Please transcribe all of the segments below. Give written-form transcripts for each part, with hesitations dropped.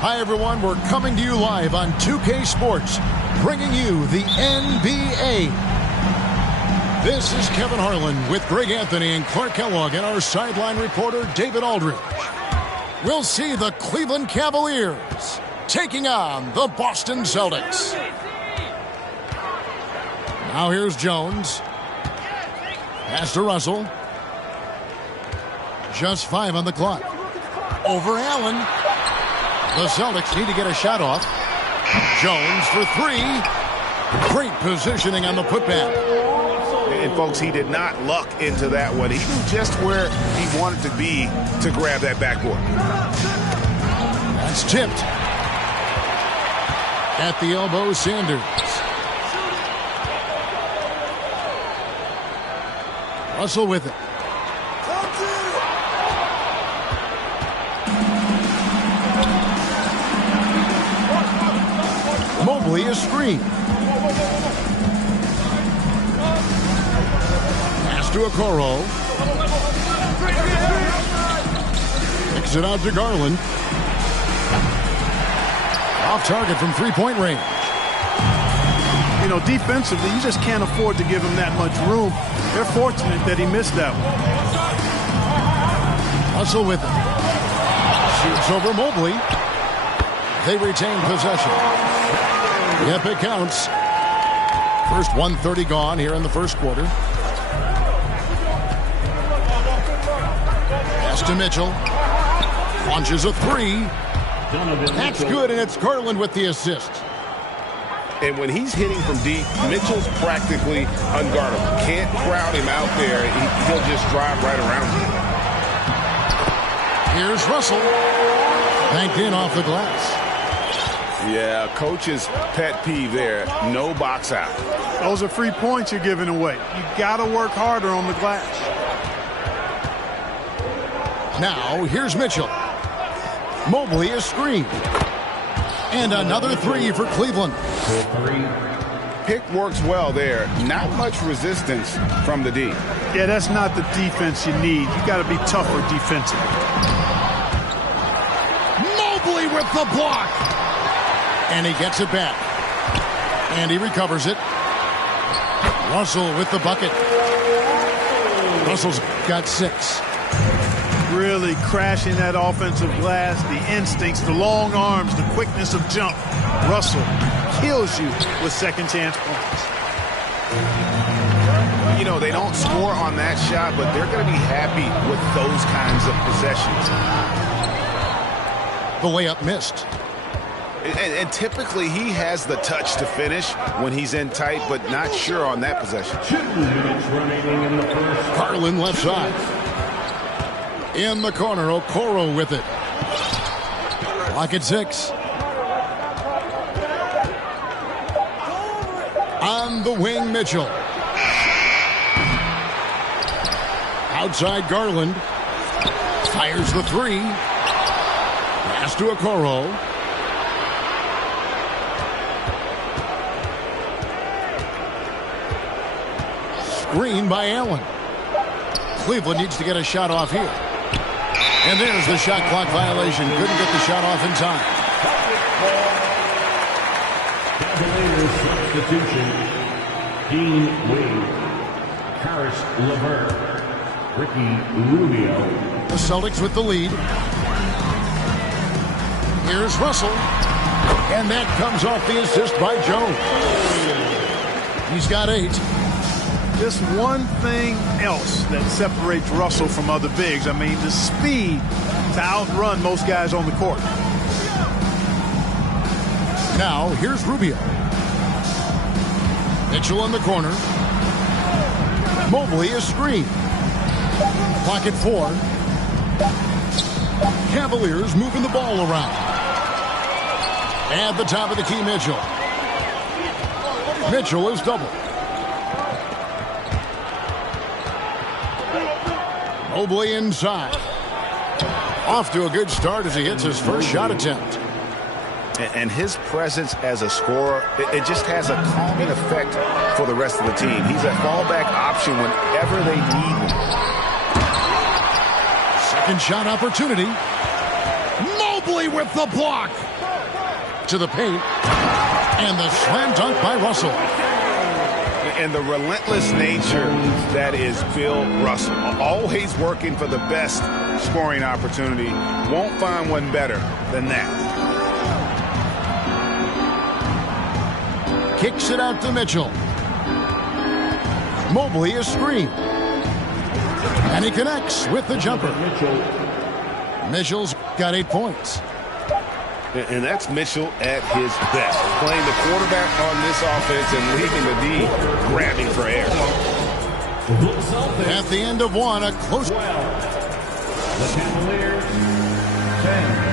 Hi, everyone. We're coming to you live on 2K Sports, bringing you the NBA. This is Kevin Harlan with Greg Anthony and Clark Kellogg and our sideline reporter, David Aldridge. We'll see the Cleveland Cavaliers taking on the Boston Celtics. Now here's Jones. Pass to Russell. Just 5 on the clock. Over Allen. The Celtics need to get a shot off. Jones for 3. Great positioning on the putback. And, folks, he did not luck into that one. He knew just where he wanted to be to grab that backboard. That's tipped. At the elbow, Sanders. Russell with it. Mobley is screened. Pass to Okoro. Kicks it out to Garland. Off target from three-point range. You know, defensively, you just can't afford to give him that much room. They're fortunate that he missed that one. Russell with it. Shoots over Mobley. They retain possession. Yep, it counts. First 1:30 gone here in the first quarter. Pass to Mitchell. Launches a 3. That's good, and it's Garland with the assist. And when he's hitting from deep, Mitchell's practically unguardable. Can't crowd him out there. He'll just drive right around you. Here's Russell. Banked in off the glass. Yeah, coach's pet peeve there. No box out. Those are free points you're giving away. You got to work harder on the glass. Now, here's Mitchell. Mobley is screened. And another 3 for Cleveland. Pick works well there. Not much resistance from the D. Yeah, that's not the defense you need. You got to be tougher defensively. Mobley with the block. And he gets it back. And he recovers it. Russell with the bucket. Russell's got 6. Really crashing that offensive glass, the instincts, the long arms, the quickness of jump. Russell kills you with second chance points. You know, they don't score on that shot, but they're going to be happy with those kinds of possessions. The layup missed. And typically he has the touch to finish when he's in tight, but not sure on that possession. 2 minutes remaining in the first. Garland left side. In the corner, Okoro with it. Clock at 6. On the wing, Mitchell. Outside, Garland. Fires the 3. Pass to Okoro. Screen by Allen. Cleveland needs to get a shot off here. And there's the shot clock violation. Couldn't get the shot off in time. Cavaliers substitution. Dean Wade. Harris LeVert. Ricky Rubio. The Celtics with the lead. Here's Russell. And that comes off the assist by Jones. He's got 8. Just one thing else that separates Russell from other bigs. I mean, the speed to outrun most guys on the court. Now, here's Rubio. Mitchell in the corner. Mobley is screened. Clock at 4. Cavaliers moving the ball around. At the top of the key, Mitchell. Mitchell is doubled. Mobley inside. Off to a good start as he hits his first shot attempt. And his presence as a scorer, it just has a calming effect for the rest of the team. He's a fallback option whenever they need him. Second shot opportunity. Mobley with the block. to the paint. And the slam dunk by Russell. And the relentless nature that is Bill Russell. Always working for the best scoring opportunity. Won't find one better than that. Kicks it out to Mitchell. Mobley is screened. And he connects with the jumper. Mitchell's got 8 points. And that's Mitchell at his best. Playing the quarterback on this offense and leaving the D grabbing for air. At the end of one, a close. The Cavaliers, 10.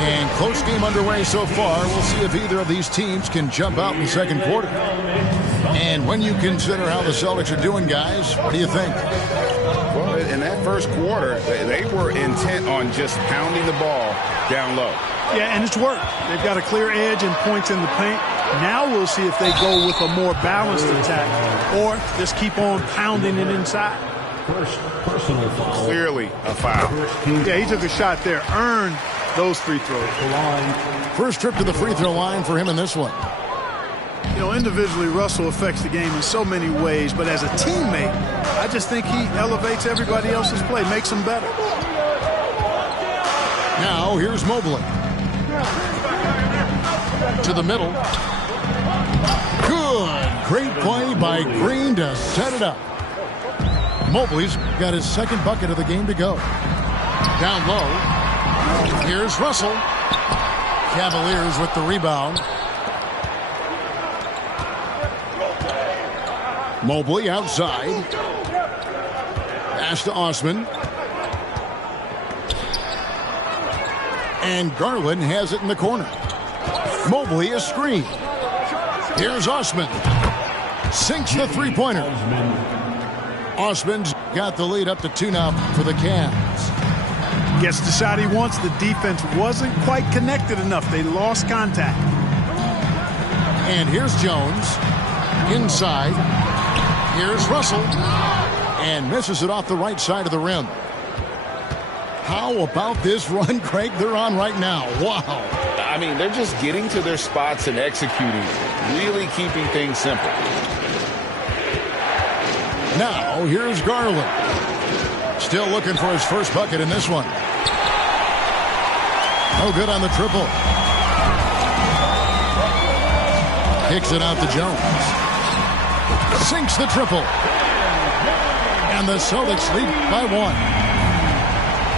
And close game underway so far. We'll see if either of these teams can jump out in the second quarter. And when you consider how the Celtics are doing, guys, what do you think? Well, in that first quarter, they were intent on just pounding the ball down low. Yeah, and it's worked. They've got a clear edge and points in the paint. Now we'll see if they go with a more balanced attack or just keep on pounding it inside. First personal foul. Clearly a foul. Yeah, he took a shot there, earned those free throws. First trip to the free throw line for him in this one. You know, individually, Russell affects the game in so many ways, but as a teammate, I just think he elevates everybody else's play, makes them better. Now, here's Mobley. To the middle. Good. Great play by Green to set it up. Mobley's got his second bucket of the game to go. Down low. Here's Russell. Cavaliers with the rebound. Mobley outside. Pass to Osman. And Garland has it in the corner. Mobley is screened. Here's Osman. Sinks the three-pointer. Osman's got the lead up to 2 now for the Cavs. Gets the shot he wants. The defense wasn't quite connected enough. They lost contact. And here's Jones. Inside. Here's Russell. And misses it off the right side of the rim. How about this run, Craig, they're on right now? Wow. I mean, they're just getting to their spots and executing, really keeping things simple. Now, here's Garland. Still looking for his first bucket in this one. No good on the triple. Kicks it out to Jones. Sinks the triple. And the Celtics lead by 1.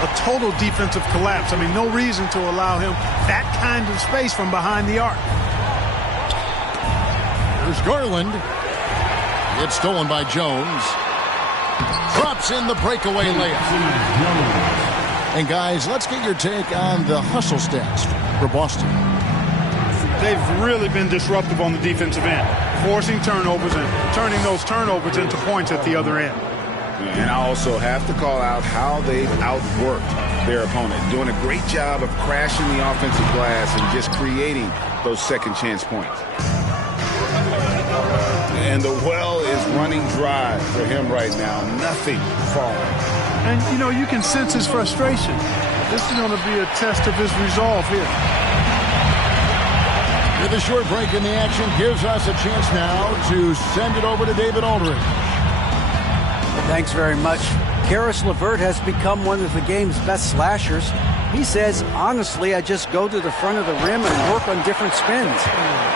A total defensive collapse. I mean, no reason to allow him that kind of space from behind the arc. Here's Garland. It's stolen by Jones. Drops in the breakaway layup. And guys, let's get your take on the hustle stats for Boston. They've really been disruptive on the defensive end, forcing turnovers and turning those turnovers into points at the other end. And I also have to call out how they've outworked their opponent, doing a great job of crashing the offensive glass and just creating those second chance points. And the well is running dry for him right now. Nothing falling. And, you know, you can sense his frustration. This is going to be a test of his resolve here. With a short break in the action, gives us a chance now to send it over to David Aldridge. Thanks very much. Karis LeVert has become one of the game's best slashers. He says, honestly, I just go to the front of the rim and work on different spins,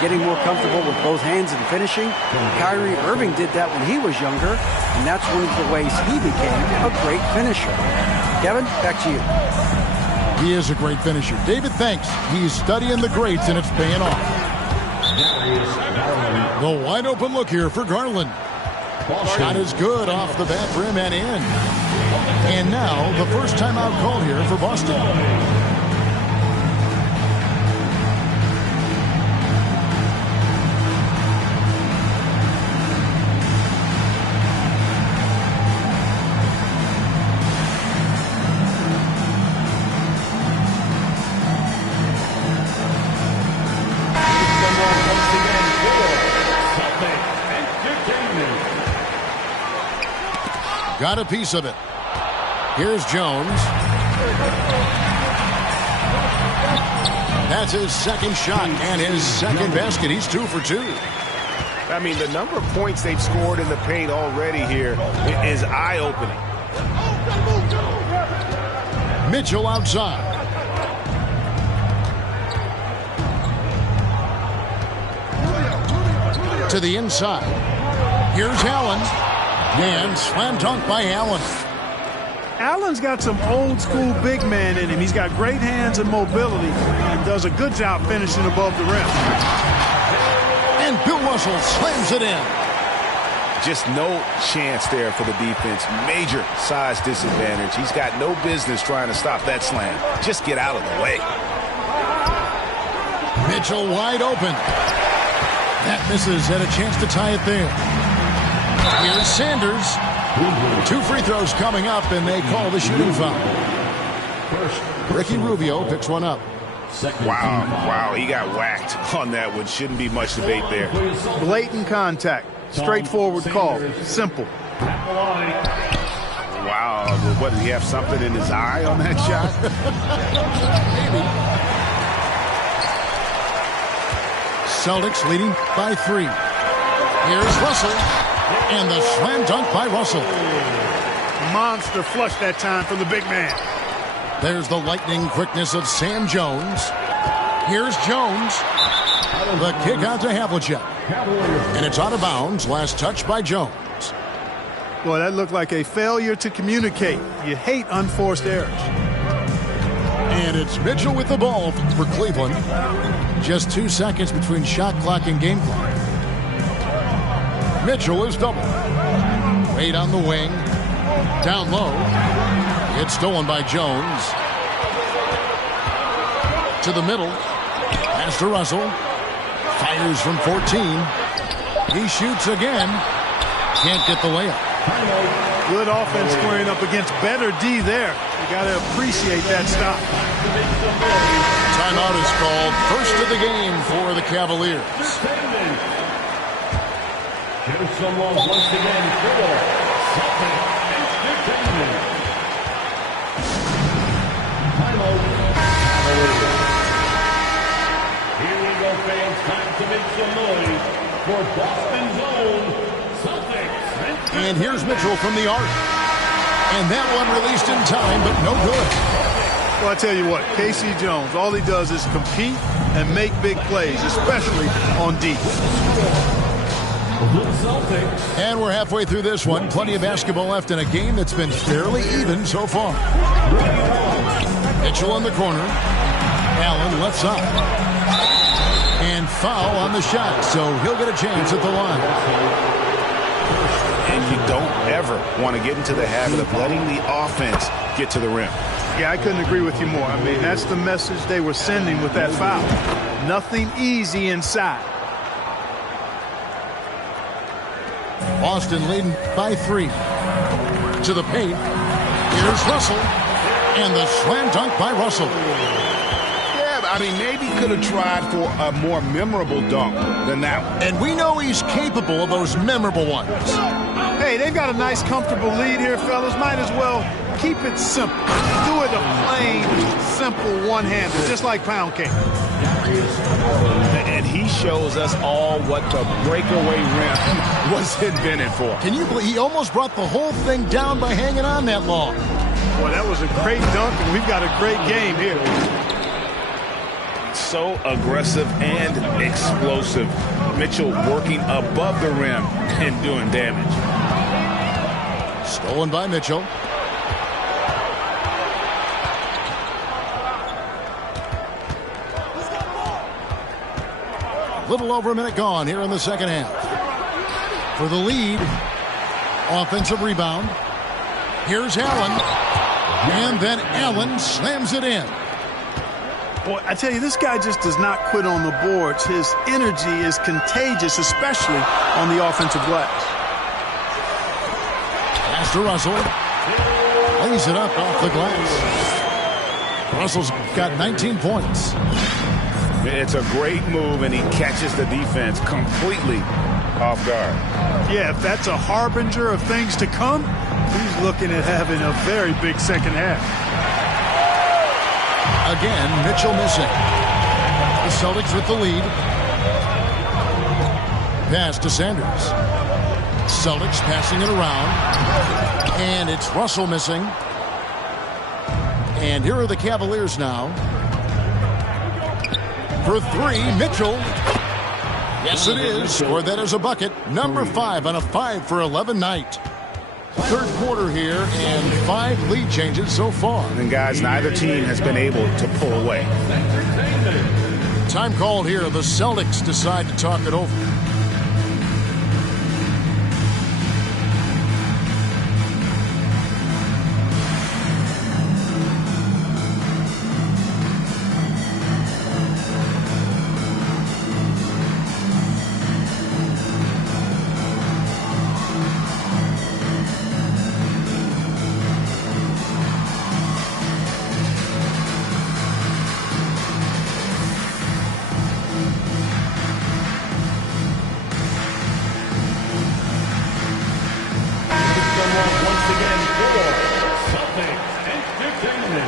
getting more comfortable with both hands and finishing. Kyrie Irving did that when he was younger, and that's one of the ways he became a great finisher. Kevin, back to you. He is a great finisher. David, thanks. He's studying the greats, and it's paying off. The wide open look here for Garland. Shot is good off the back rim and in. And now the first timeout call here for Boston. Got a piece of it. Here's Jones. That's his second shot and his second basket. He's 2 for 2. I mean, the number of points they've scored in the paint already here is eye-opening. Mitchell outside. To the inside. Here's Allen. And slam dunk by Allen. Allen's got some old-school big man in him. He's got great hands and mobility and does a good job finishing above the rim. And Bill Russell slams it in. Just no chance there for the defense. Major size disadvantage. He's got no business trying to stop that slam. Just get out of the way. Mitchell wide open. That misses, and a chance to tie it there. Here's Sanders. 2 free throws coming up, and they call the shooting foul. Ricky Rubio picks one up. Wow, he got whacked on that one. Shouldn't be much debate there. Blatant contact. Straightforward call. Simple. Wow, what, did he have something in his eye on that shot? Maybe. Celtics leading by 3. Here's Russell. And the slam dunk by Russell. Monster flush that time from the big man. There's the lightning quickness of Sam Jones. Here's Jones. The kick out to Havlicek. And it's out of bounds. Last touch by Jones. Boy, that looked like a failure to communicate. You hate unforced errors. And it's Mitchell with the ball for Cleveland. Just 2 seconds between shot clock and game clock. Mitchell is double. Wade on the wing. Down low. It's stolen by Jones. To the middle. Pass to Russell. Fires from 14. He shoots again. Can't get the layup. Good offense squaring up against better D there. You got to appreciate that stop. Timeout is called. First of the game for the Cavaliers. Here's someone once again for Celtic Entertainment. Timeout. Here we go, fans. Time to make some noise for Boston's own Celtics. And here's Mitchell from the arc. And that one released in time, but no good. Well, I tell you what, K.C. Jones, all he does is compete and make big plays, especially on D. And we're halfway through this one. Plenty of basketball left in a game that's been fairly even so far. Mitchell in the corner. Allen left side. And foul on the shot, so he'll get a chance at the line. And you don't ever want to get into the habit of letting the offense get to the rim. Yeah, I couldn't agree with you more. I mean, that's the message they were sending with that foul. Nothing easy inside. Boston leading by 3. To the paint. Here's Russell. And the slam dunk by Russell. Yeah, I mean, maybe could have tried for a more memorable dunk than that one. And we know he's capable of those memorable ones. Hey, they've got a nice, comfortable lead here, fellas. Might as well keep it simple. Do it a plain, simple one-hander, just like pound cake. And he shows us all what the breakaway rim was invented for. Can you believe he almost brought the whole thing down by hanging on that long? Boy, that was a great dunk, and we've got a great game here. So aggressive and explosive. Mitchell working above the rim and doing damage. Stolen by Mitchell. Little over a minute gone here in the second half. For the lead, offensive rebound. Here's Allen. And then Allen slams it in. Boy, I tell you, this guy just does not quit on the boards. His energy is contagious, especially on the offensive glass. Pass to Russell. Lays it up off the glass. Russell's got 19 points. It's a great move, and he catches the defense completely off guard. Yeah, if that's a harbinger of things to come, he's looking at having a very big second half. Again, Mitchell missing. The Celtics with the lead. Pass to Sanders. Celtics passing it around. And it's Russell missing. And here are the Cavaliers now. For three, Mitchell. Yes, it is. Scored that as a bucket. Number 5 on a 5-for-11 night. Third quarter here, and 5 lead changes so far. And guys, neither team has been able to pull away. Time called here. The Celtics decide to talk it over.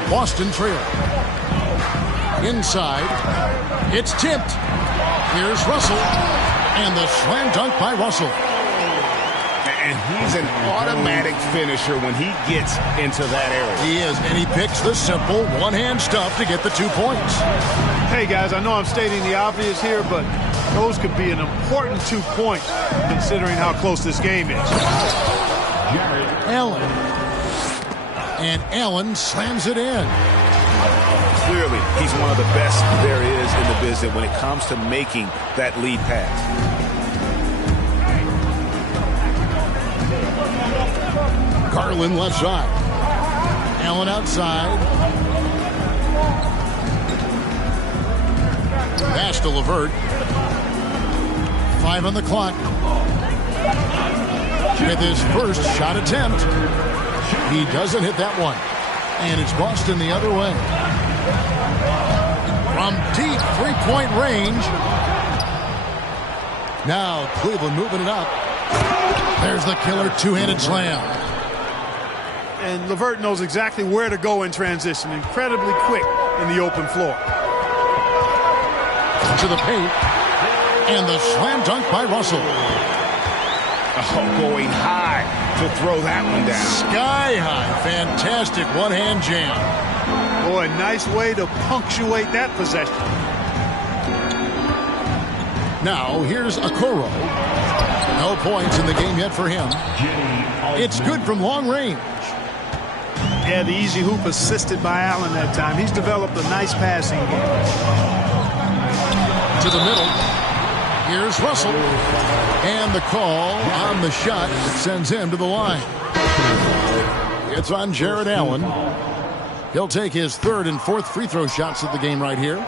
Boston trail. Inside. It's tipped. Here's Russell. And the slam dunk by Russell. And he's an automatic finisher when he gets into that area. He is, and he picks the simple one-hand stuff to get the 2 points. Hey, guys, I know I'm stating the obvious here, but those could be an important 2 points considering how close this game is. Allen. And Allen slams it in. Clearly, he's one of the best there is in the business when it comes to making that lead pass. Garland left side. Allen outside. Pass to LeVert. 5 on the clock. With his first shot attempt. He doesn't hit that one. And it's Boston the other way. From deep three-point range. Now Cleveland moving it up. There's the killer two-handed slam. And LeVert knows exactly where to go in transition. Incredibly quick in the open floor. To the paint. And the slam dunk by Russell. Oh, going high to throw that one down. Sky high. Fantastic one-hand jam. Boy, nice way to punctuate that possession. Now, here's Okoro. No points in the game yet for him. It's good from long range. Yeah, the easy hoop assisted by Allen that time. He's developed a nice passing game. To the middle. Here's Russell. And the call on the shot that sends him to the line. It's on Jared Allen. He'll take his third and fourth free throw shots of the game right here.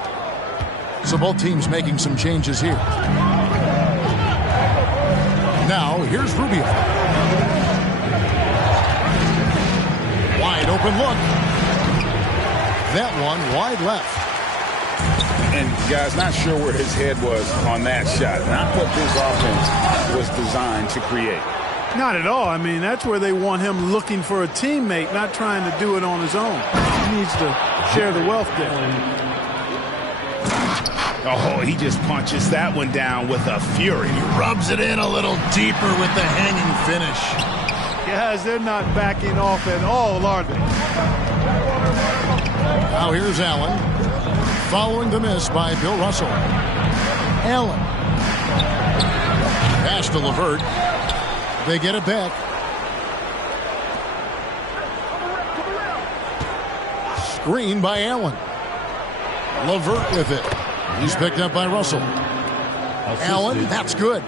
So both teams making some changes here. Now, here's Rubio. Wide open look. That one wide left. And, guys, not sure where his head was on that shot. Not what this offense was designed to create. Not at all. I mean, that's where they want him looking for a teammate, not trying to do it on his own. He needs to share the wealth there. Oh, he just punches that one down with a fury. He rubs it in a little deeper with the hanging finish. Guys, they're not backing off at all, are they? Now here's Allen. Following the miss by Bill Russell. Allen. Pass to LeVert. They get it back. Screen by Allen. LeVert with it. He's picked up by Russell. Allen, that's good.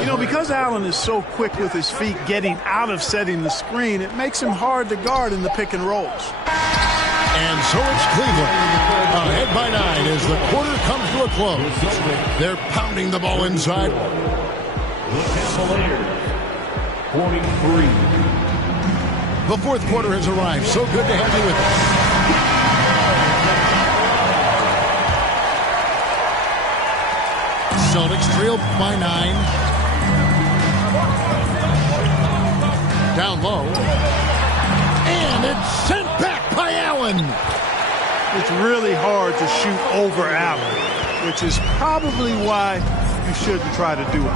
You know, because Allen is so quick with his feet getting out of setting the screen, it makes him hard to guard in the pick and rolls. And so it's Cleveland. Ahead by 9 as the quarter comes to a close. They're pounding the ball inside. The Cavaliers, 43. The fourth quarter has arrived. So good to have you with us. Celtics trail by 9. Down low. And it's sent back by Allen. it's really hard to shoot over Allen, which is probably why you shouldn't try to do it.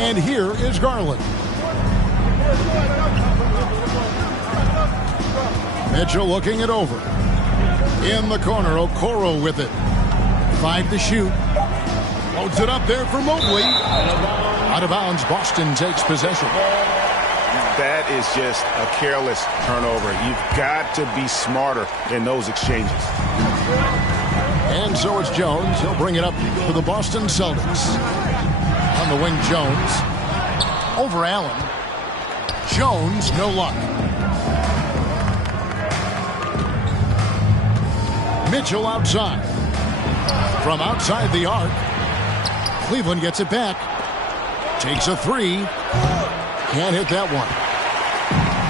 And here is Garland. Mitchell looking it over. In the corner, Okoro with it. 5 to shoot. Loads it up there for Mobley. Out of bounds, Boston takes possession. That is just a careless turnover. You've got to be smarter in those exchanges. And so it's Jones. He'll bring it up for the Boston Celtics. On the wing, Jones. Over Allen. Jones, no luck. Mitchell outside. From outside the arc. Cleveland gets it back. Takes a 3. Can't hit that one.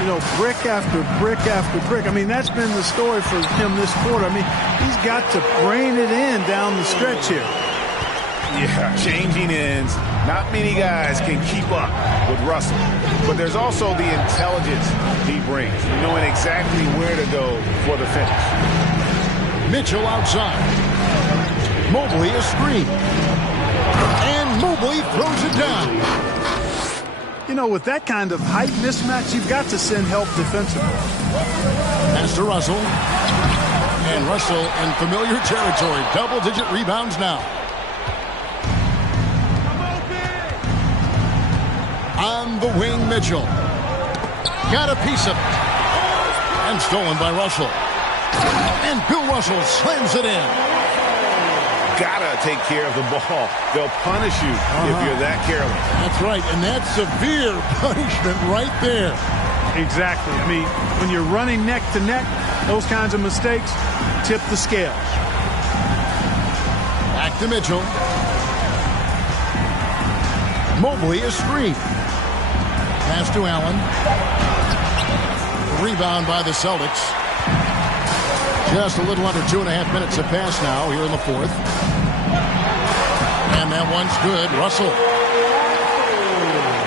You know, brick after brick after brick. I mean, that's been the story for him this quarter. I mean, he's got to brain it in down the stretch here. Yeah, changing ends. Not many guys can keep up with Russell. But there's also the intelligence he brings, knowing exactly where to go for the finish. Mitchell outside. Mobley a screen. And Mobley throws it down. You know, with that kind of height mismatch, you've got to send help defensively. Pass to Russell. And Russell in familiar territory. Double-digit rebounds now. On the wing, Mitchell. Got a piece of it. And stolen by Russell. And Bill Russell slams it in. Gotta take care of the ball. They'll punish you if you're that careless. That's right, and that's severe punishment right there. Exactly. I mean, when you're running neck to neck, those kinds of mistakes tip the scales. Back to Mitchell. Mobley is screened. Pass to Allen. Rebound by the Celtics. Just a little under 2.5 minutes have passed now here in the fourth. And that one's good. Russell.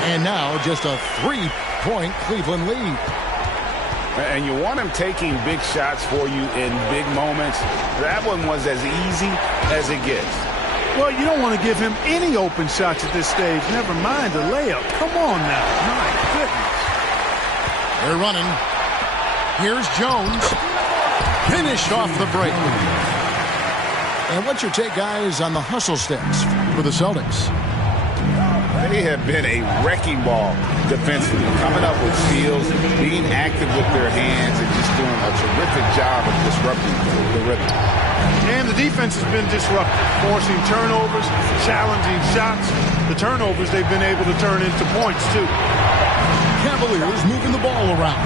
And now just a 3-point Cleveland lead. And you want him taking big shots for you in big moments. That one was as easy as it gets. Well, you don't want to give him any open shots at this stage. Never mind a layup. Come on now. My goodness. They're running. Here's Jones. Finished off the break. And what's your take, guys, on the hustle steps for the Celtics? They have been a wrecking ball defensively, coming up with steals, being active with their hands, and just doing a terrific job of disrupting the rhythm. And the defense has been disruptive, forcing turnovers, challenging shots. The turnovers they've been able to turn into points, too. Cavaliers moving the ball around.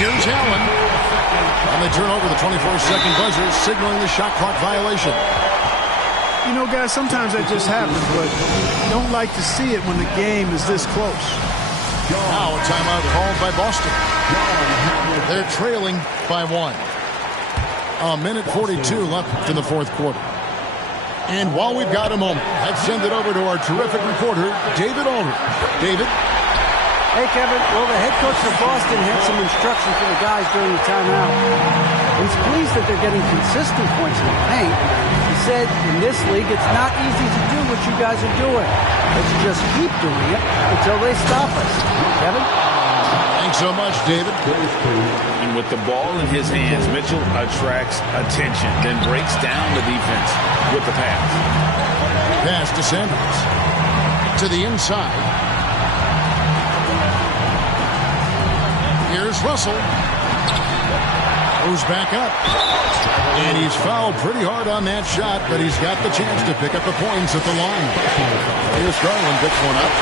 Here's Allen. And they turn over the 24-second buzzer, signaling the shot clock violation. You know, guys, sometimes that just happens, but you don't like to see it when the game is this close. Now a timeout called by Boston. They're trailing by 1. A minute 42 left in the fourth quarter. And while we've got a moment, let's send it over to our terrific reporter, David Aldridge. David? Hey, Kevin. Well, the head coach of Boston had some instruction for the guys during the timeout. He's pleased that they're getting consistent points in the paint. He said, in this league, it's not easy to do what you guys are doing. Let's just keep doing it until they stop us. Kevin? Thanks so much, David. And with the ball in his hands, Mitchell attracts attention, then breaks down the defense with the pass. Pass to Sanders. To the inside. Here's Russell. Goes back up. And he's fouled pretty hard on that shot, but he's got the chance to pick up the points at the line. Here's Garland, picks one up.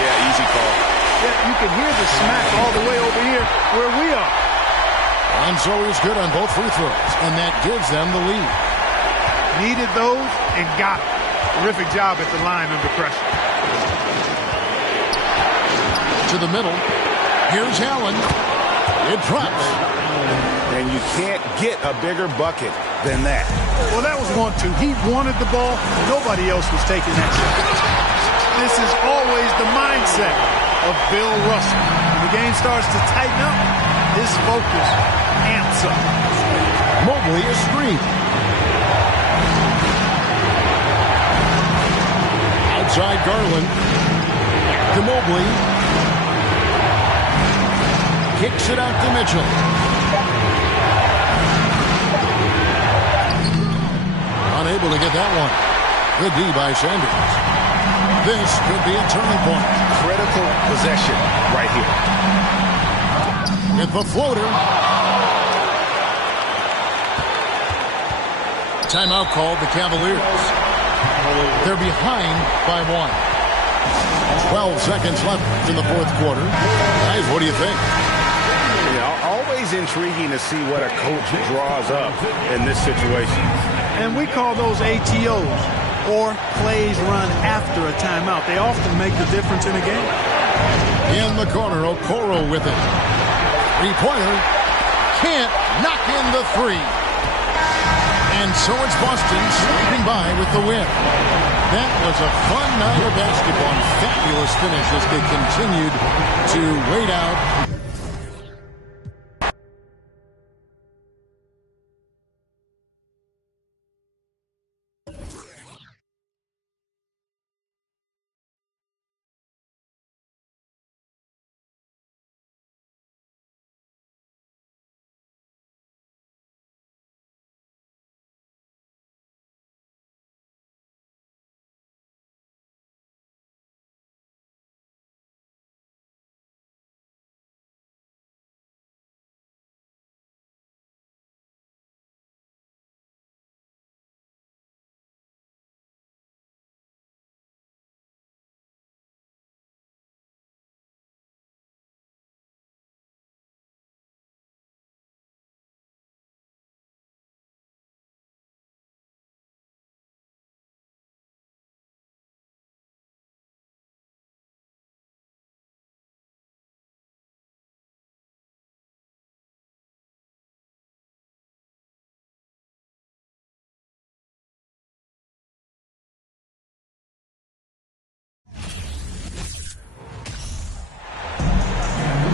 Yeah, easy call. Yeah, you can hear the smack all the way over here where we are. And so he's good on both free throws, and that gives them the lead. Needed those and got it. Terrific job at the line under pressure. To the middle. Here's Allen. It drops. And you can't get a bigger bucket than that. Well, that was 1-2. He wanted the ball. Nobody else was taking that shot. This is always the mindset of Bill Russell. the game starts to tighten up, his focus amps up. Mobley is screen. Outside Garland. To Mobley. Kicks it out to Mitchell. Unable to get that one. Good D by Sanders. This could be a turning point. Critical possession right here. With the floater. Timeout called the Cavaliers. They're behind by 1. 12 seconds left in the fourth quarter. Guys, what do you think? Always intriguing to see what a coach draws up in this situation. And we call those ATOs, or plays run after a timeout. They often make the difference in a game. In the corner, Okoro with it. Three-pointer. Can't knock in the three. And so it's Boston sweeping by with the win. That was a fun night of basketball and fabulous finish as they continued to wait out.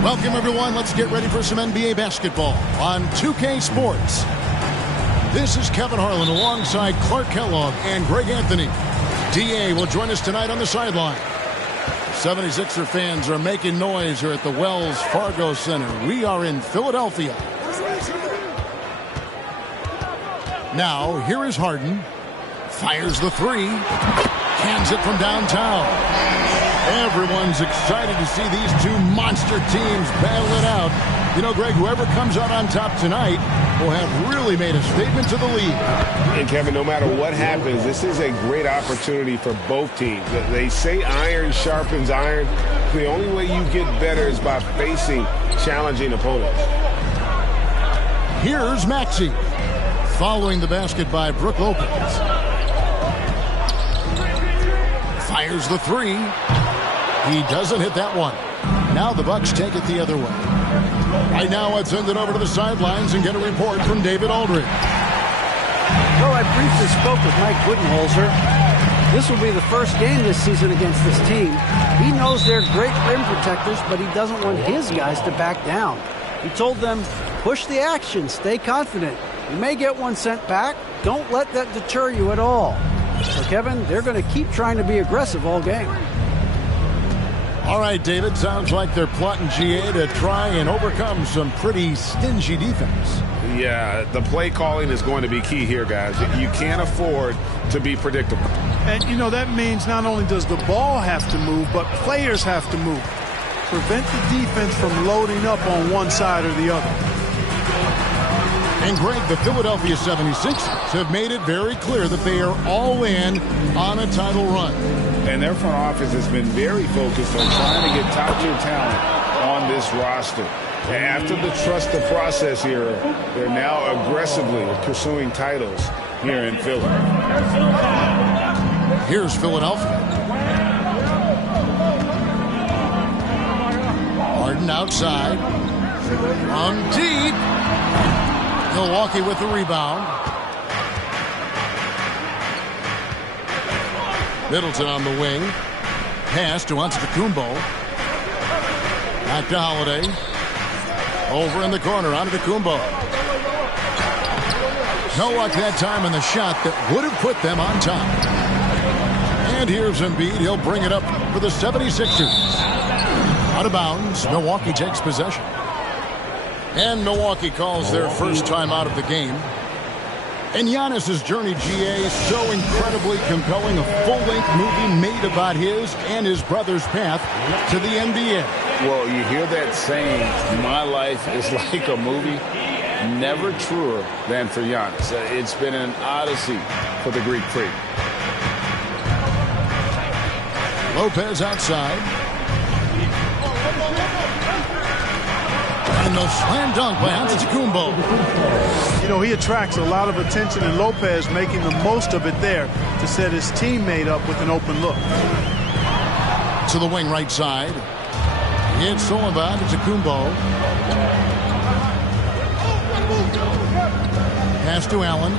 Welcome, everyone. Let's get ready for some NBA basketball on 2K Sports. This is Kevin Harlan alongside Clark Kellogg and Greg Anthony. DA will join us tonight on the sideline. 76er fans are making noise here at the Wells Fargo Center. We are in Philadelphia. Now, here is Harden. Fires the three. Hands it from downtown. Everyone's excited to see these two monster teams battle it out. You know, Greg, whoever comes out on top tonight will have really made a statement to the league. And, Kevin, no matter what happens, this is a great opportunity for both teams. They say iron sharpens iron. The only way you get better is by facing challenging opponents. Here's Maxey. Following the basket by Brook Lopez. Fires the three. He doesn't hit that one. Now the Bucks take it the other way. Right now, let's send it over to the sidelines and get a report from David Aldridge. Well, I briefly spoke with Mike Budenholzer. This will be the first game this season against this team. He knows they're great rim protectors, but he doesn't want his guys to back down. He told them, push the action, stay confident. You may get one sent back. Don't let that deter you at all. So, Kevin, they're going to keep trying to be aggressive all game. All right, David, sounds like they're plotting GA to try and overcome some pretty stingy defense. Yeah, the play calling is going to be key here, guys. You can't afford to be predictable. And, you know, that means not only does the ball have to move, but players have to move. Prevent the defense from loading up on one side or the other. And, Greg, the Philadelphia 76ers have made it very clear that they are all in on a title run. And their front office has been very focused on trying to get top-tier talent on this roster. And after the trust the process era, they're now aggressively pursuing titles here in Philly. Here's Philadelphia. Harden outside. From deep. Milwaukee with the rebound. Middleton on the wing. Pass to Antetokounmpo. Back to Holiday. Over in the corner, onto Kumbo. No luck that time in the shot that would have put them on top. And here's Embiid. He'll bring it up for the 76ers. Out of bounds. Milwaukee takes possession. And Milwaukee calls their first time out of the game. And Giannis's journey, GA, so incredibly compelling. A full-length movie made about his and his brother's path to the NBA. Well, you hear that saying, my life is like a movie. Never truer than for Giannis. It's been an odyssey for the Greek freak. Lopez outside. And the slam dunk by Antetokounmpo. You know, he attracts a lot of attention, and Lopez making the most of it there to set his teammate up with an open look. To the wing right side. It's Sullivan. Antetokounmpo. Pass to Allen.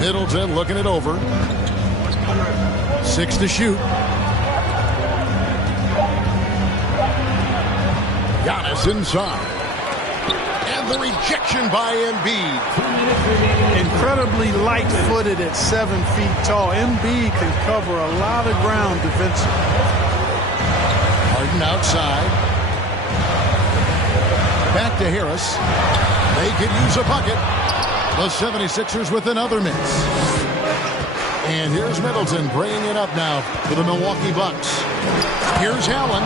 Middleton looking it over. 6 to shoot. Giannis inside. And the rejection by Embiid. Incredibly light-footed at 7 feet tall. Embiid can cover a lot of ground defensively. Harden outside. Back to Harris. They could use a bucket. The 76ers with another miss. And here's Middleton bringing it up now for the Milwaukee Bucks. Here's Allen.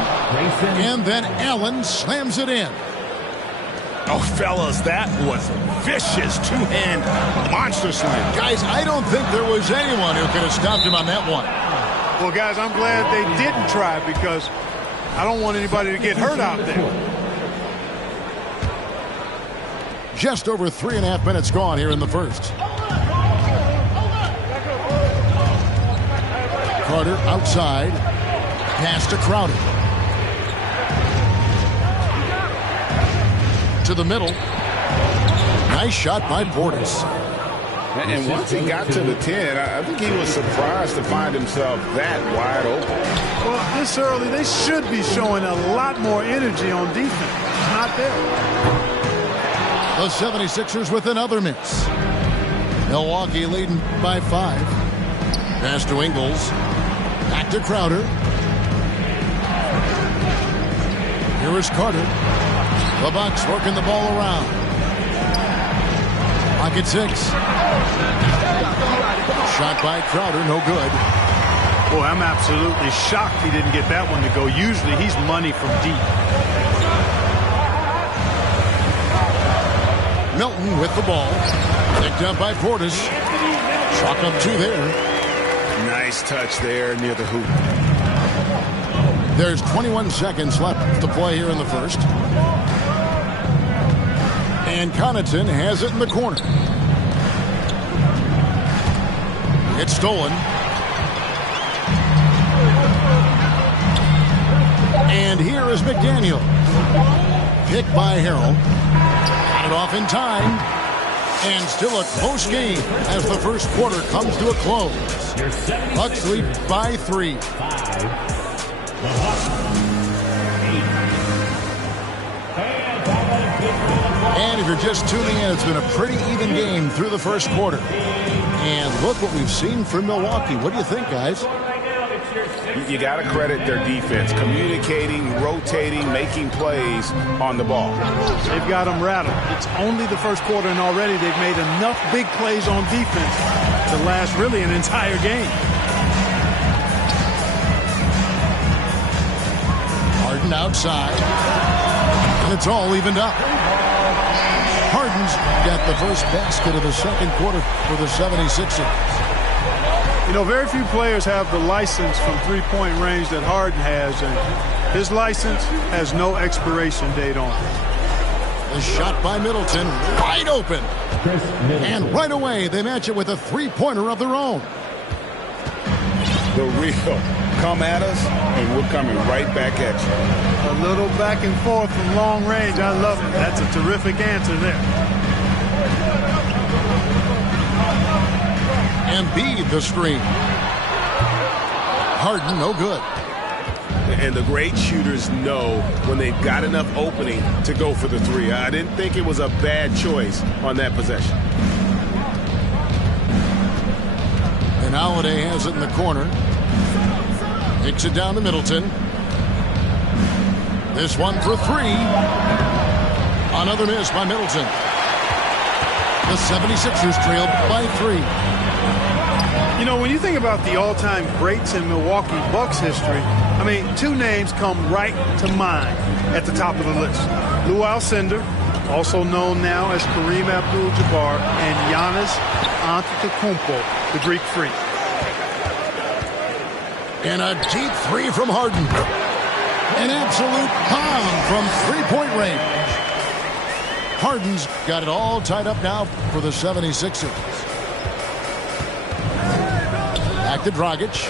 And then Allen slams it in. Oh, fellas, that was vicious two-hand monster slam. Guys, I don't think there was anyone who could have stopped him on that one. Well, guys, I'm glad they didn't try, because I don't want anybody to get hurt out there. Just over 3.5 minutes gone here in the first. Carter outside. Pass to Crowder. To the middle. Nice shot by Portis. And once he got to the 10, I think he was surprised to find himself that wide open. Well, this early, they should be showing a lot more energy on defense. Not there. The 76ers with another miss. Milwaukee leading by 5. Pass to Ingles. Back to Crowder. Here is Carter. The Bucks working the ball around. Pocket 6. Shot by Crowder, no good. Boy, I'm absolutely shocked he didn't get that one to go. Usually he's money from deep. Milton with the ball. Picked up by Portis. Chalk up 2 there. Nice touch there near the hoop. There's 21 seconds left to play here in the first. And Connaughton has it in the corner. It's stolen. And here is McDaniel. Picked by Harrell. Got it off in time. And still a close game as the first quarter comes to a close. Bucks lead by 3. And if you're just tuning in, it's been a pretty even game through the first quarter. And look what we've seen from Milwaukee. What do you think, guys? You got to credit their defense, communicating, rotating, making plays on the ball. They've got them rattled. It's only the first quarter, and already they've made enough big plays on defense to last really an entire game. Harden outside. And it's all evened up. Harden's got the first basket of the second quarter for the 76ers. You know, very few players have the license from three-point range that Harden has, and his license has no expiration date on it. The shot by Middleton, wide open. And right away, they match it with a three-pointer of their own. The real come at us, and we're coming right back at you. A little back and forth from long range. I love it. That's a terrific answer there. Embiid the screen. Harden, no good. And the great shooters know when they've got enough opening to go for the three. I didn't think it was a bad choice on that possession. And Holiday has it in the corner. Takes it down to Middleton. This one for three. Another miss by Middleton. The 76ers trail by 3. You know, when you think about the all-time greats in Milwaukee Bucks history, I mean, 2 names come right to mind at the top of the list. Lou Alcindor, also known now as Kareem Abdul-Jabbar, and Giannis Antetokounmpo, the Greek Freak. And a deep 3 from Harden. An absolute bomb from three-point range. Harden's got it all tied up now for the 76ers. Back to Dragic.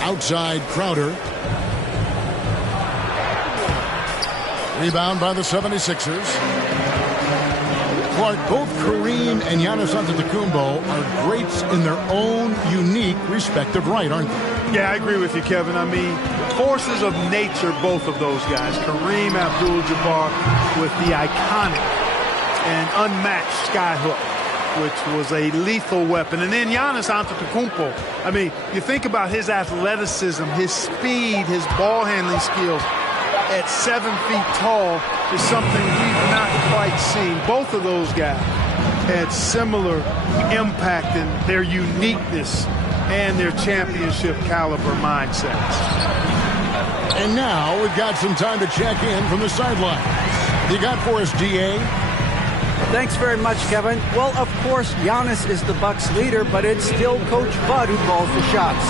Outside Crowder. Rebound by the 76ers. Clark, both Kareem and Giannis Antetokounmpo are greats in their own unique respective right, aren't they? Yeah, I agree with you, Kevin. I mean, forces of nature, both of those guys. Kareem Abdul-Jabbar with the iconic and unmatched skyhook, which was a lethal weapon. And then Giannis Antetokounmpo. I mean, you think about his athleticism, his speed, his ball handling skills at 7 feet tall is something we've not quite seen. Both of those guys had similar impact in their uniqueness and their championship caliber mindsets. And now we've got some time to check in from the sideline. You got for us, D.A.? Thanks very much, Kevin. Well, of course, Giannis is the Bucks leader, but it's still Coach Bud who calls the shots.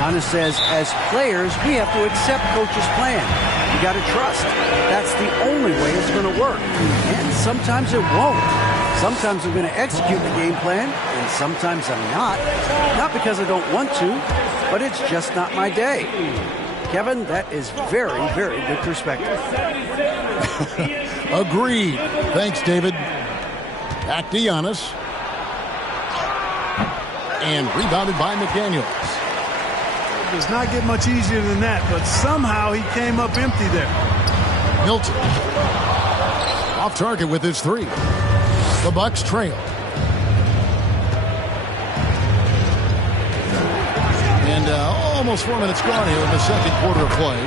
Giannis says, as players, we have to accept Coach's plan. You got to trust. That's the only way it's going to work. And sometimes it won't. Sometimes I'm going to execute the game plan, and sometimes I'm not. Not because I don't want to, but it's just not my day. Kevin, that is very, very good perspective. Agreed. Thanks, David. Back to Giannis. And rebounded by McDaniels. It does not get much easier than that, but somehow he came up empty there. Milton. Off target with his 3. The Bucks trail. And almost 4 minutes gone here in the second quarter of play.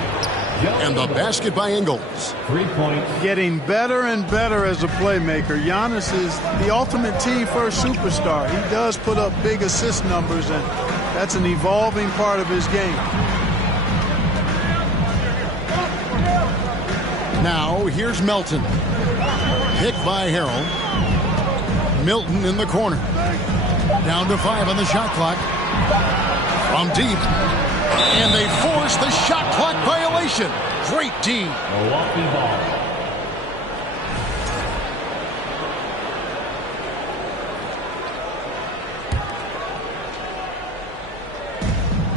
And the basket by Ingles. 3 points. Getting better and better as a playmaker. Giannis is the ultimate team-first superstar. He does put up big assist numbers, and that's an evolving part of his game. Now, here's Melton. Picked by Harrell. Milton in the corner. Down to 5 on the shot clock. From deep. And they force the shot clock violation. Great D. Milwaukee ball.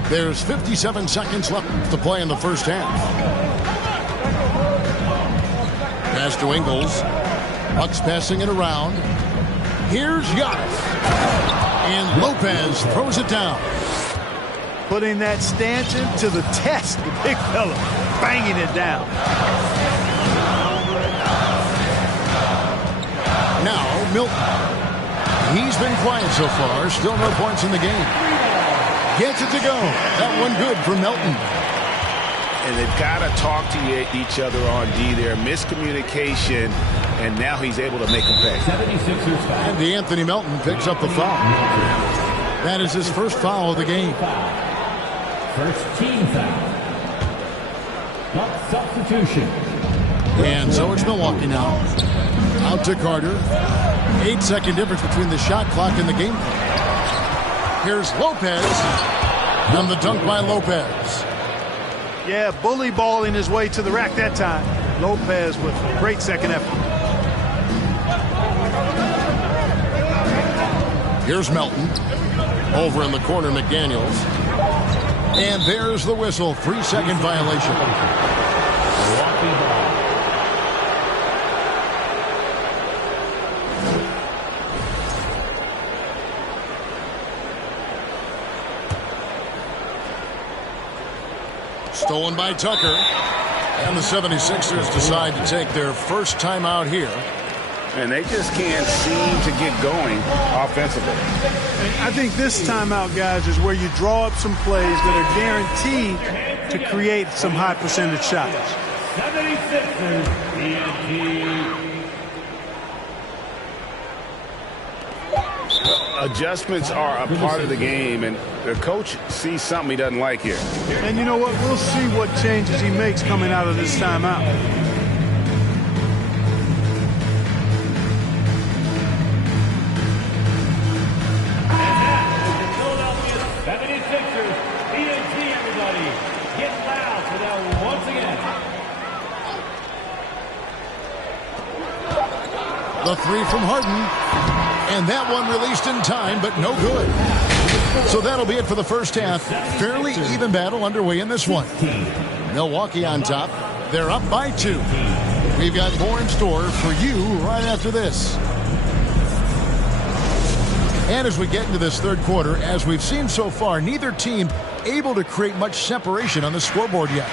There's 57 seconds left to play in the first half. Pass to Ingles. Bucks passing it around. Here's Giannis. And Lopez throws it down. Putting that stanchion to the test, the big fella, banging it down. Now, Milton. He's been quiet so far. Still no points in the game. Gets it to go. That one good for Milton. And they've got to talk to each other on D there. Miscommunication, and now he's able to make them pay. 76ers foul. And Anthony Melton picks up the foul. That is his first foul of the game. First team foul. Buck substitution. And so it's Milwaukee now. Out to Carter. 8-second difference between the shot clock and the game clock. Here's Lopez. And the dunk by Lopez. Yeah, bully balling his way to the rack that time. Lopez with a great second effort. Here's Melton. Over in the corner, McDaniels. And there's the whistle. 3-second violation. Milwaukee ball. Stolen by Tucker. And the 76ers decide to take their first timeout here. And they just can't seem to get going offensively. I think this timeout, guys, is where you draw up some plays that are guaranteed to create some high percentage shots. 76ers, ENT. Adjustments are a part of the game, and the coach sees something he doesn't like here. And you know what? We'll see what changes he makes coming out of this timeout. The three from Harden. And that one released in time, but no good. So that'll be it for the first half. Fairly even battle underway in this one. Milwaukee on top. They're up by 2. We've got more in store for you right after this. And as we get into this third quarter, as we've seen so far, neither team able to create much separation on the scoreboard yet.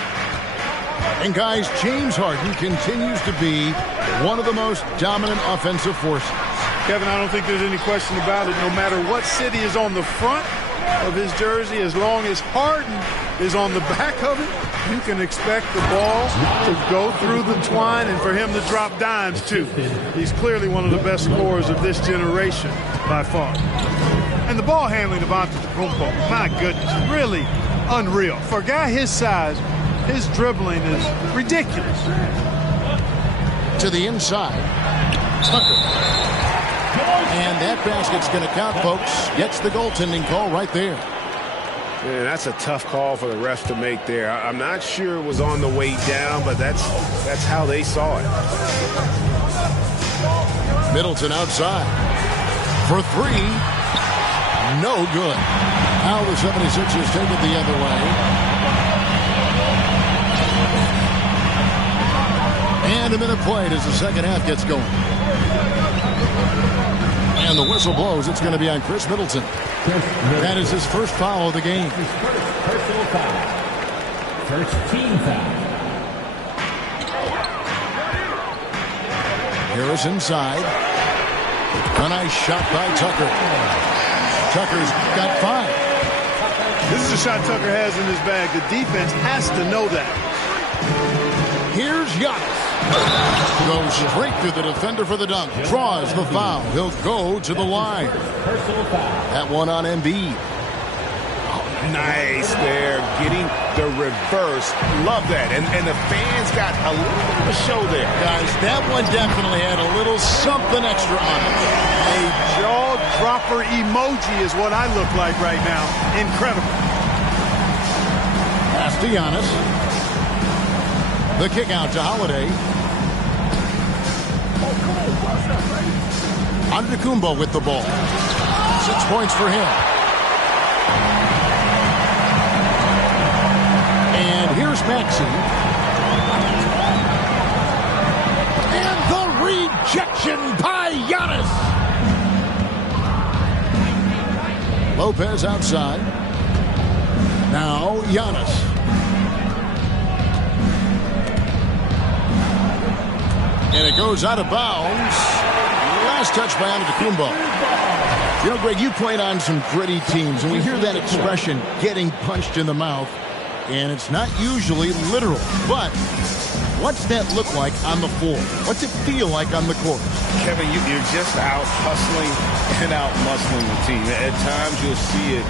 And guys, James Harden continues to be one of the most dominant offensive forces. Kevin, I don't think there's any question about it. No matter what city is on the front of his jersey, as long as Harden is on the back of it, you can expect the ball to go through the twine and for him to drop dimes, too. He's clearly one of the best scorers of this generation by far. And the ball handling of Antetokounmpo, my goodness, really unreal. For a guy his size, his dribbling is ridiculous. To the inside. Tucker. And that basket's going to count, folks. Gets the goaltending call right there. Man, that's a tough call for the refs to make there. I'm not sure it was on the way down, but that's how they saw it. Middleton outside. For 3. No good. Now the 76ers take it the other way. And a minute played as the second half gets going. And the whistle blows. It's going to be on Chris Middleton. That is his first foul of the game. His first personal foul. First team foul. Harris inside. A nice shot by Tucker. Tucker's got 5. This is a shot Tucker has in his bag. The defense has to know that. Here's Giannis. Goes straight through the defender for the dunk. Draws the foul. He'll go to the line. That one on Embiid. Nice there, getting the reverse. Love that. And the fans got a little bit of a show there. Guys, that one definitely had a little something extra on it. A jaw-dropper emoji is what I look like right now. Incredible. Pass to Giannis. The kick out to Holiday. Antetokounmpo with the ball. 6 points for him. And here's Maxey. And the rejection by Giannis. Lopez outside. Now Giannis. And it goes out of bounds. Last touch by Antetokounmpo. You know, Greg, you played on some gritty teams, and we hear that expression, getting punched in the mouth, and it's not usually literal. But what's that look like on the floor? What's it feel like on the court? Kevin, you're just out hustling and out muscling the team. At times you'll see it.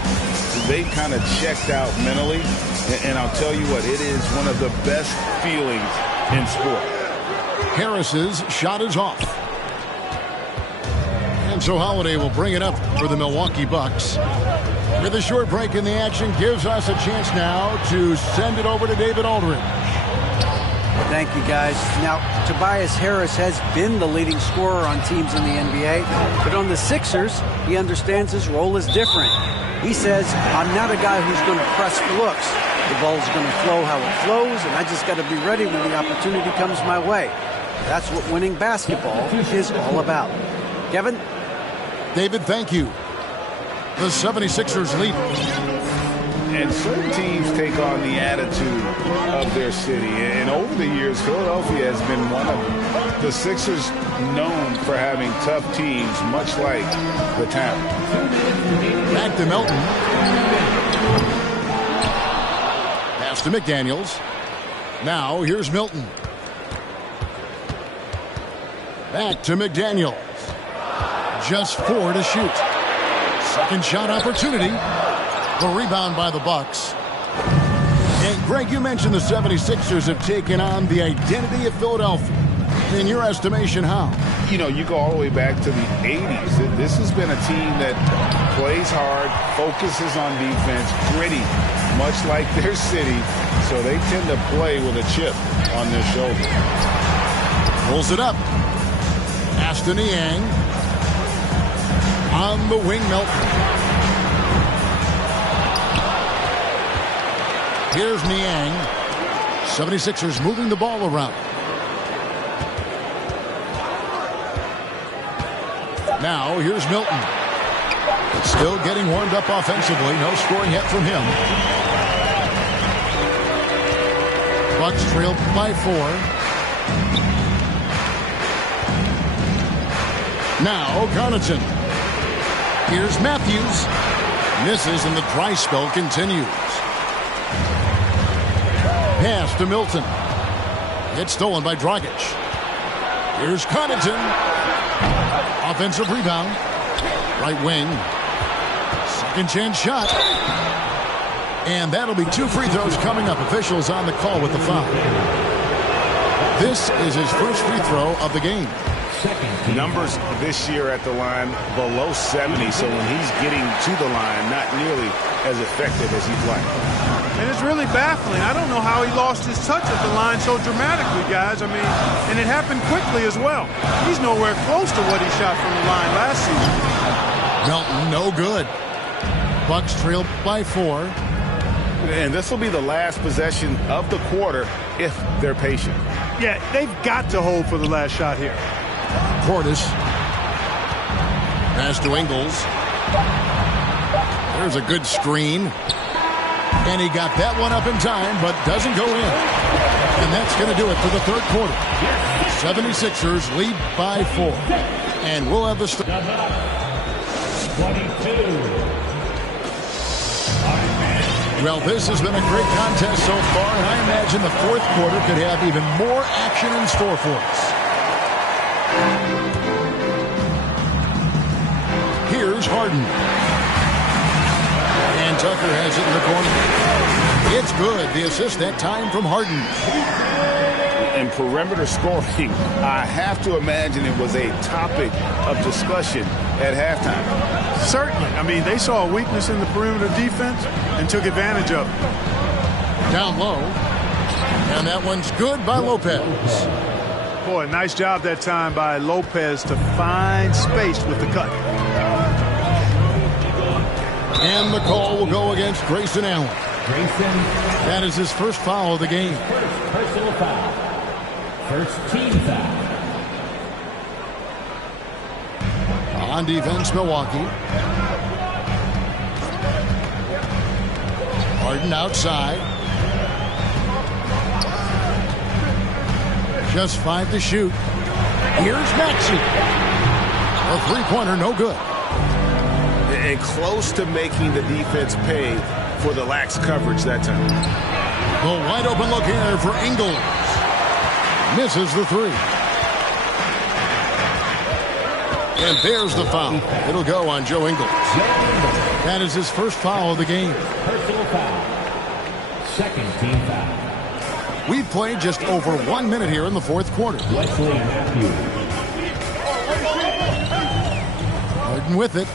They kind of checked out mentally, and I'll tell you what, it is one of the best feelings in sport. Harris's shot is off. And so Holiday will bring it up for the Milwaukee Bucks. With a short break in the action, gives us a chance now to send it over to David Aldridge. Thank you, guys. Now, Tobias Harris has been the leading scorer on teams in the NBA, but on the Sixers, he understands his role is different. He says, I'm not a guy who's going to press for looks. The ball's going to flow how it flows, and I just got to be ready when the opportunity comes my way. That's what winning basketball is all about. Kevin? David, thank you. The 76ers lead. And certain teams take on the attitude of their city. And over the years, Philadelphia has been one of the Sixers known for having tough teams, much like the town. Back to Milton. Pass to McDaniels. Now here's Milton. Back to McDaniels. Just 4 to shoot. Second shot opportunity. The rebound by the Bucks. And Greg, you mentioned the 76ers have taken on the identity of Philadelphia. In your estimation, how? You know, you go all the way back to the 80s. This has been a team that plays hard, focuses on defense, gritty, much like their city. So they tend to play with a chip on their shoulder. Pulls it up. Aston Niang. On the wing, Milton. Here's Niang. 76ers moving the ball around. Now here's Milton. Still getting warmed up offensively. No scoring yet from him. Bucks trail by 4. Now Connaughton. Here's Matthews. Misses and the dry spell continues. Pass to Milton. It's stolen by Dragic. Here's Connaughton. Offensive rebound. Right wing. Second chance shot. And that'll be 2 free throws coming up. Officials on the call with the foul. This is his first free throw of the game. Numbers this year at the line below 70, so when he's getting to the line, not nearly as effective as he'd like. And it's really baffling. I don't know how he lost his touch at the line so dramatically, guys. I mean, and it happened quickly as well. He's nowhere close to what he shot from the line last season. Milton, no good. Bucks trail by 4. And this will be the last possession of the quarter if they're patient. Yeah, they've got to hold for the last shot here. Portis. Pass to Ingles. There's a good screen. And he got that one up in time, but doesn't go in. And that's going to do it for the third quarter. 76ers lead by 4. And we'll have the start. 22. Well, this has been a great contest so far, and I imagine the fourth quarter could have even more action in store for us. Here's Harden. And Tucker has it in the corner. It's good. The assist that time from Harden. And perimeter scoring, I have to imagine it was a topic of discussion at halftime. Certainly. I mean, they saw a weakness in the perimeter defense and took advantage of it. Down low. And that one's good by Lopez. Boy, nice job that time by Lopez to find space with the cut. And the call will go against Grayson Allen. That is his first foul of the game. Personal foul. First team foul. On defense, Milwaukee. Harden outside. Just 5 to shoot. Here's Maxey. A three-pointer, no good. And close to making the defense pay for the lax coverage that time. The wide open look here for Ingles. Misses the 3. And there's the foul. It'll go on Joe Ingles. That is his first foul of the game. Personal foul. Second team foul. We've played just over 1 minute here in the fourth quarter. Wesley Matthews. Harden with it.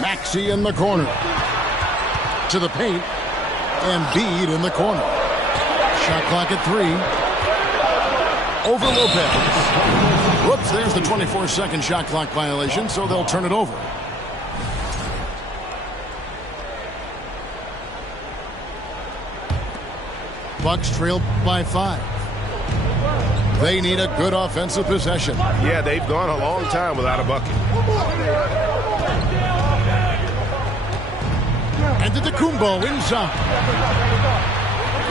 Maxey in the corner. To the paint. Embiid in the corner. Shot clock at 3. Over Lopez. Whoops, there's the 24-second shot clock violation, so they'll turn it over. Bucks trail by 5. They need a good offensive possession. Yeah, they've gone a long time without a bucket. Antetokounmpo inside.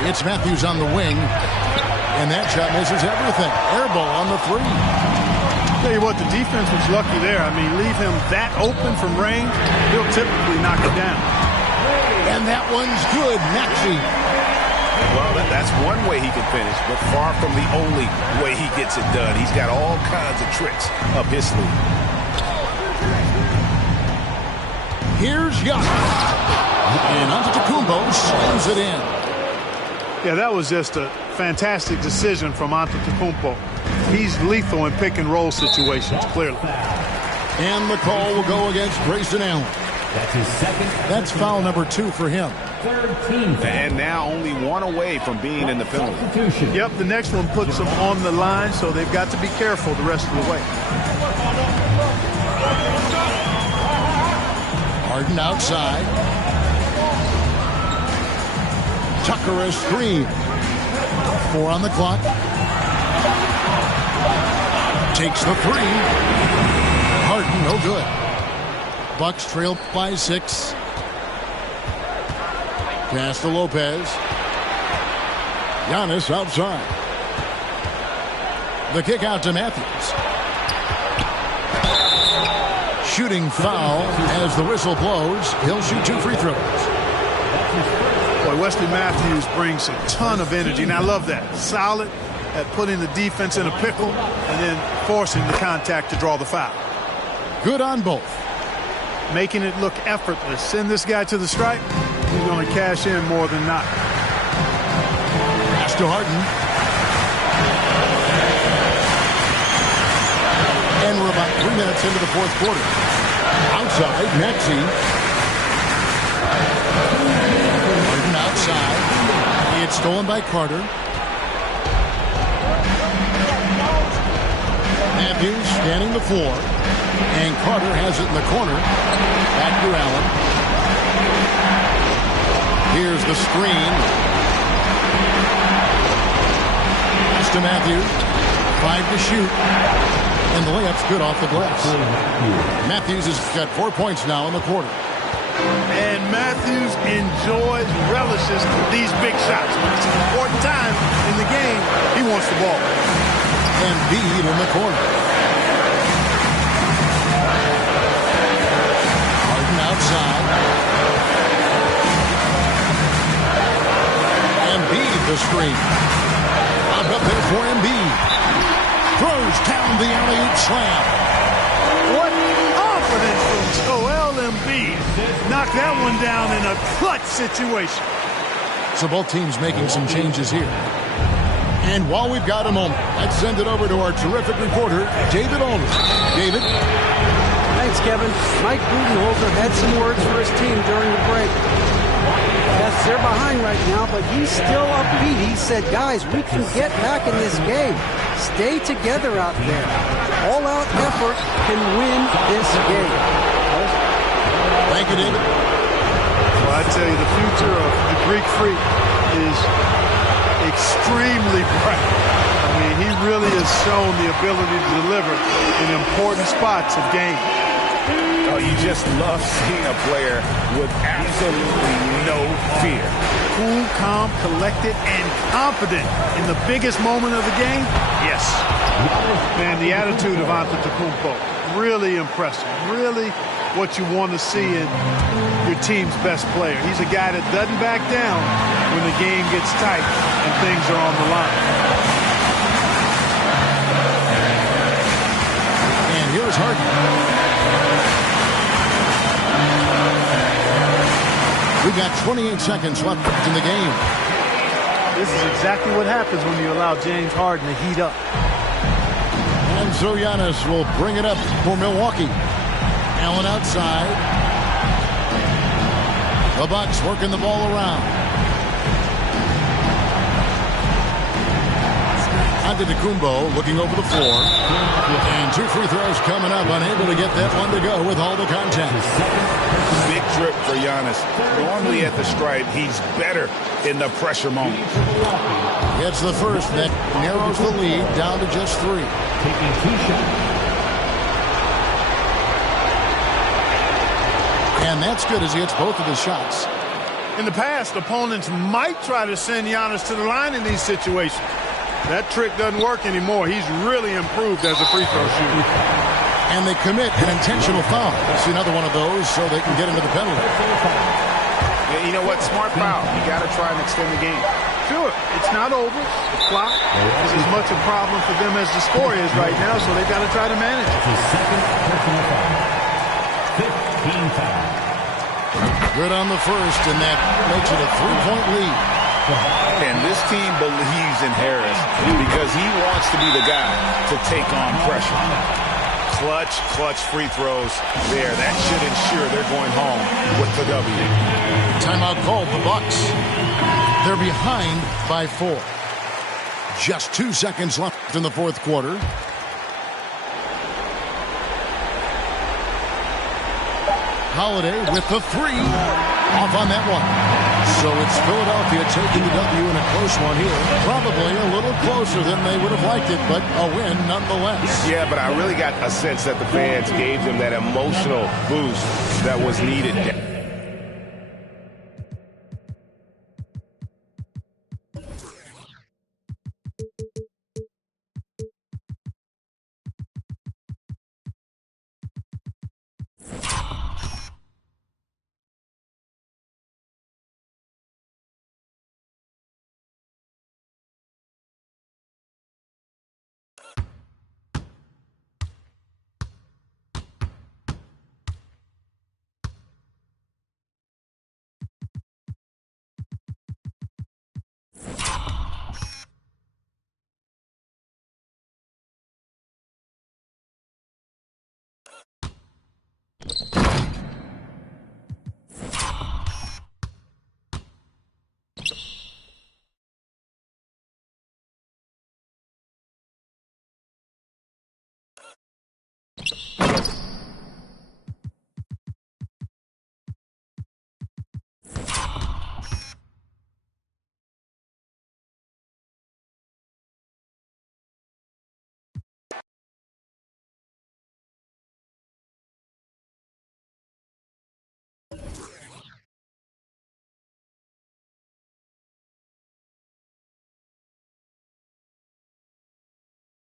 It's Matthews on the wing. And that shot misses everything. Air ball on the three. Tell you what, the defense was lucky there. I mean, leave him that open from range, he'll typically knock it down. And that one's good. Maxey. Well, that's one way he can finish, but far from the only way he gets it done. He's got all kinds of tricks up his sleeve. Here's Young. And Antetokounmpo slams it in. Yeah, that was just a fantastic decision from Antetokounmpo. He's lethal in pick and roll situations, clearly. And the call will go against Grayson Allen. That's his second. That's foul number 2 for him. Third team foul. And now only one away from being in the penalty. Substitution. Yep, the next one puts them on the line, so they've got to be careful the rest of the way. Harden outside. Tucker a screen. 4 on the clock. Takes the 3. Harden no good. Bucks trail by 6. Pass to Lopez. Giannis outside. The kick out to Matthews. Shooting foul as the whistle blows. He'll shoot 2 free throws. Boy, Wesley Matthews brings a ton of energy, and I love that. Solid at putting the defense in a pickle and then forcing the contact to draw the foul. Good on both. Making it look effortless. Send this guy to the stripe. He's going to cash in more than not. Pass to Harden. And we're about 3 minutes into the fourth quarter. Outside, Maxey. Harden outside. It's stolen by Carter. Matthews scanning the floor. And Carter has it in the corner. Back to Allen. Here's the screen. Pass to Matthews. 5 to shoot. And the layup's good off the glass. Matthews has got 4 points now in the quarter. And Matthews enjoys, relishes these big shots. When it's an important time in the game, he wants the ball. And Embiid in the corner. Harden outside. Embiid the screen. Lobbed up there for Embiid. Throws down the alley-oop slam. What confidence from Joel Embiid. Knocked that one down in a clutch situation. So both teams making some changes here. And while we've got a moment, let's send it over to our terrific reporter, David Aldridge. David? Thanks, Kevin. Mike Budenholzer had some words for his team during the break. Yes, they're behind right now, but he's still upbeat. He said, guys, we can get back in this game. Stay together out there. All-out effort can win this game. Thank you, David. Well, I tell you, the future of the Greek Freak is extremely bright. I mean, he really has shown the ability to deliver in important spots of games. Oh, you just love seeing a player with absolutely no fear. Cool, calm, collected, and confident in the biggest moment of the game? Yes. Man, the attitude of Antetokounmpo, really impressive. Really what you want to see in your team's best player. He's a guy that doesn't back down when the game gets tight and things are on the line. And here's Harden. We've got 28 seconds left in the game. This is exactly what happens when you allow James Harden to heat up. And so Giannis will bring it up for Milwaukee. Allen outside. The Bucks working the ball around. Antetokounmpo looking over the floor. And 2 free throws coming up. Unable to get that one to go with all the contact. Big trip for Giannis. Normally at the stripe, he's better in the pressure moment. It's the first that narrows the lead down to just 3. Taking 2 shots. And that's good as he hits both of his shots. In the past, opponents might try to send Giannis to the line in these situations. That trick doesn't work anymore. He's really improved as a free throw shooter. And they commit an intentional foul. See another one of those so they can get into the penalty. Yeah, you know what? Smart foul. You got to try and extend the game. Sure, it's not over. The clock is as much a problem for them as the score is right now, so they've got to try to manage it. Second personal foul. 15 foul. Good on the first, and that makes it a 3-point lead. And this team believes in Harris because he wants to be the guy to take on pressure. Clutch free throws there. That should ensure they're going home with the W. Timeout called, the Bucks. They're behind by 4. Just 2 seconds left in the fourth quarter. Holiday with the 3. Off on that one. So it's Philadelphia taking the W in a close one here. Probably a little closer than they would have liked it, but a win nonetheless. Yeah, but I really got a sense that the fans gave them that emotional boost that was needed.